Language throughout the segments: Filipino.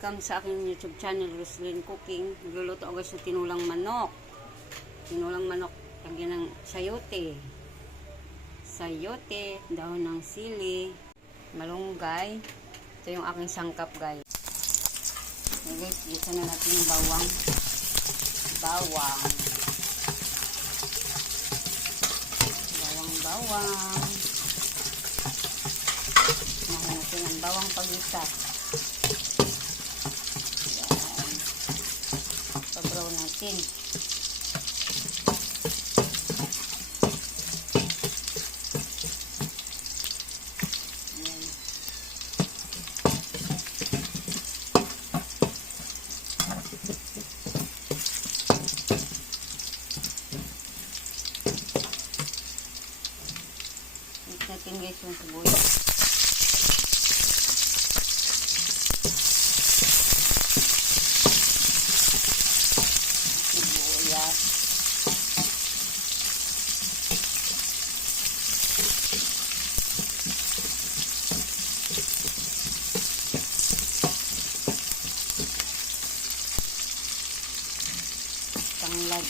Welcome sa aking YouTube channel, Roslyn Cooking. Nagluluto ako guys ng tinulang manok. Tinulang manok, lagyan ng sayote. Sayote, dahon ng sili, malunggay. Ito yung aking sangkap guys. Okay guys, isa na natin yung bawang. Bawang. Nahin natin ang bawang pag-isa. Pag-brown natin. Ayan. Mix natin guys yung sibuyas. Tanglad.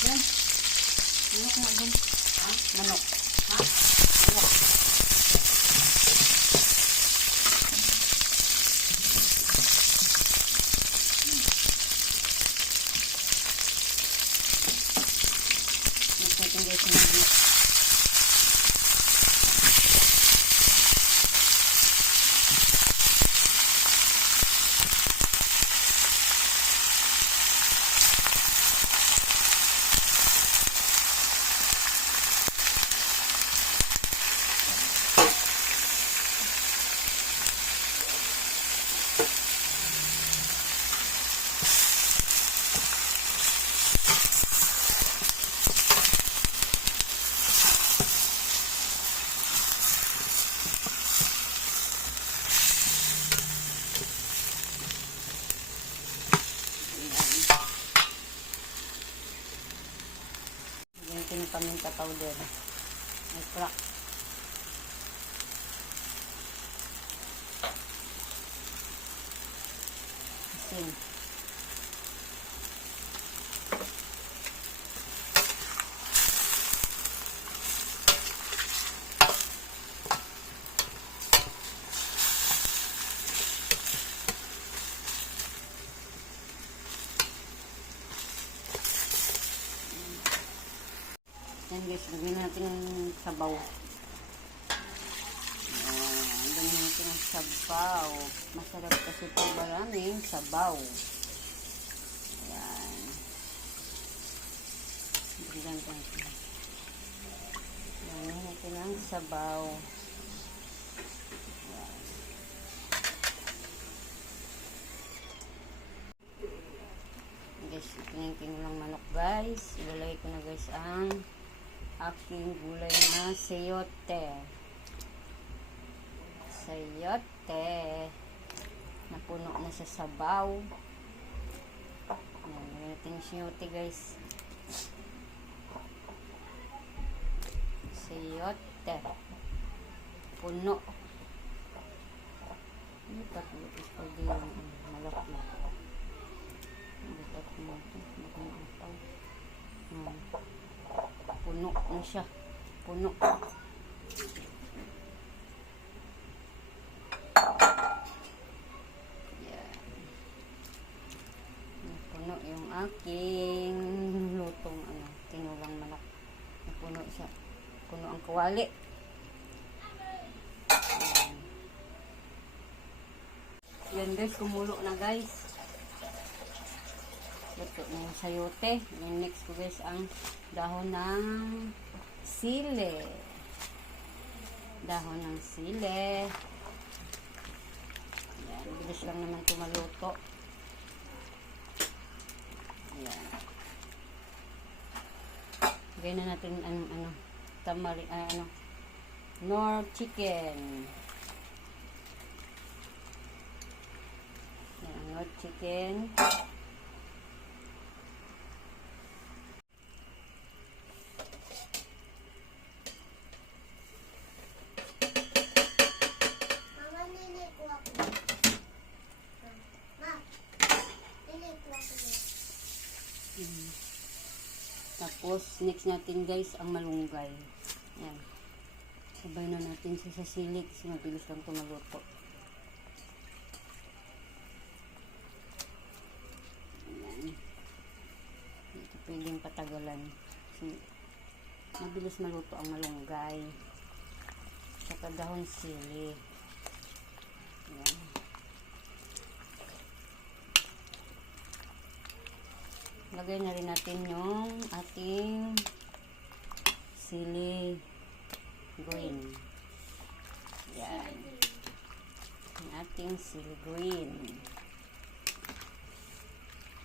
Yan. Manok nga din. Ha? Manok. Ha? Manok. Mas natin guys yung manok. Yung paminta powder. May crack. Asin. Yan guys, lagyan natin ng sabaw. Lagyan natin ng sabaw. Masarap kasi ito maraming sabaw. Ayan. Lagyan natin. Lagyan natin ng sabaw. Ayan. Guys, ito na yung tinulang manok guys. Ilalagay ko na guys ang aking gulay na sayote. Sayote. Napuno na sa sabaw. Ayan, natin yung sayote guys. Sayote. Puno. Ano pa ito? Ito yung malaki. Butat mo ito. Puno na siya. Puno. Yan. Puno yung aking lutong tinulang manok. Puno siya. Puno ang kawali. Yan guys, kumulo na guys. Ito na yung sayote. Yung next ko guys ang dahon ng sili. Dahon ng sili. Ayan, bilis lang naman ito maluto. Ayan. Lagay na natin Knorr chicken. Ayan, Knorr chicken. Tapos, next natin guys, ang malunggay. Yan. Sabay na natin siya sa sili kasi mabilis lang ito maluto. Yan. Ito pwedeng patagalan. Kasi mabilis maluto ang malunggay. Saka dahon sili. Yan. Lagay na rin natin yung ating sili green. Yan. Yung ating sili green.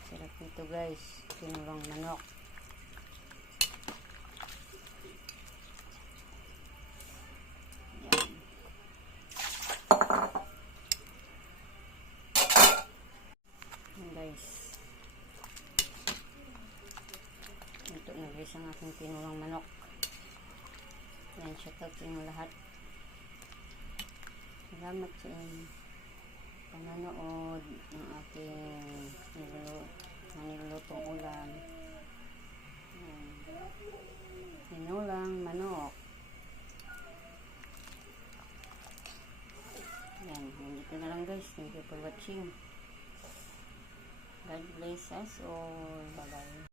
Sarap nito guys. Tinulang manok. Yan. Yan guys. Ito na guys ang aking tinulang manok. Yan, shout out sa inyo lahat. Salamat sa inyong panonood ng aking nilulutong ulam. Yan. Tinulang manok. Yan, dito na lang guys. Thank you for watching. God bless us all. Bye bye.